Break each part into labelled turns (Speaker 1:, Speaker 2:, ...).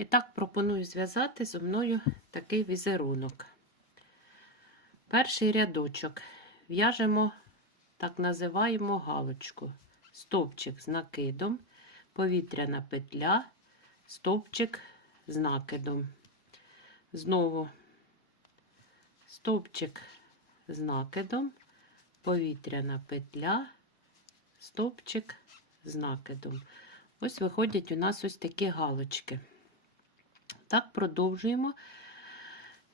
Speaker 1: І так пропоную зв'язати зі мною такий візерунок. Перший рядочок в'яжемо, так називаємо галочку. Стовпчик з накидом, повітряна петля, стовпчик з накидом. Знову стовпчик з накидом, повітряна петля, стовпчик з накидом. Ось виходять у нас ось такі галочки. Так продовжуємо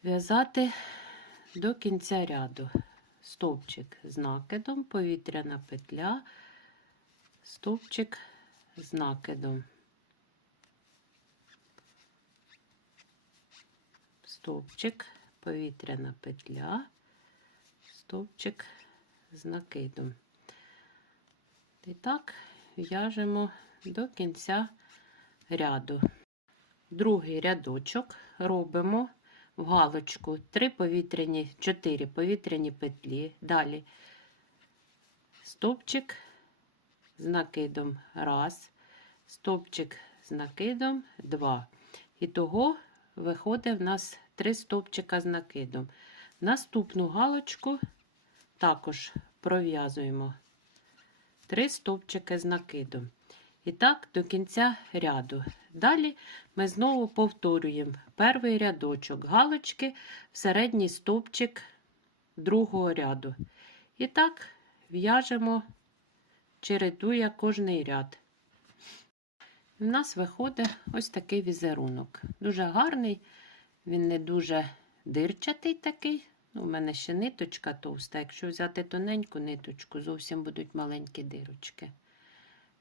Speaker 1: в'язати до кінця ряду. Стовпчик з накидом, повітряна петля, стовпчик з накидом. Стовпчик, повітряна петля, стовпчик з накидом. І так в'яжемо до кінця ряду. Другий рядочок робимо в галочку 3 повітряні, 4 повітряні петлі. Далі стовпчик з накидом раз, стовпчик з накидом 2. І того виходить в нас 3 стовпчика з накидом. Наступну галочку також пров'язуємо 3 стовпчики з накидом. І так, до кінця ряду. Далі ми знову повторюємо перший рядочок галочки в середній стовпчик другого ряду. І так в'яжемо, чередує кожний ряд. У нас виходить ось такий візерунок. Дуже гарний, він не дуже дирчатий такий. Ну, У мене ще ниточка товста. Якщо взяти тоненьку ниточку, зовсім будуть маленькі дирочки.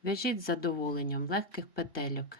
Speaker 1: В'яжіть з задоволенням легких петельок.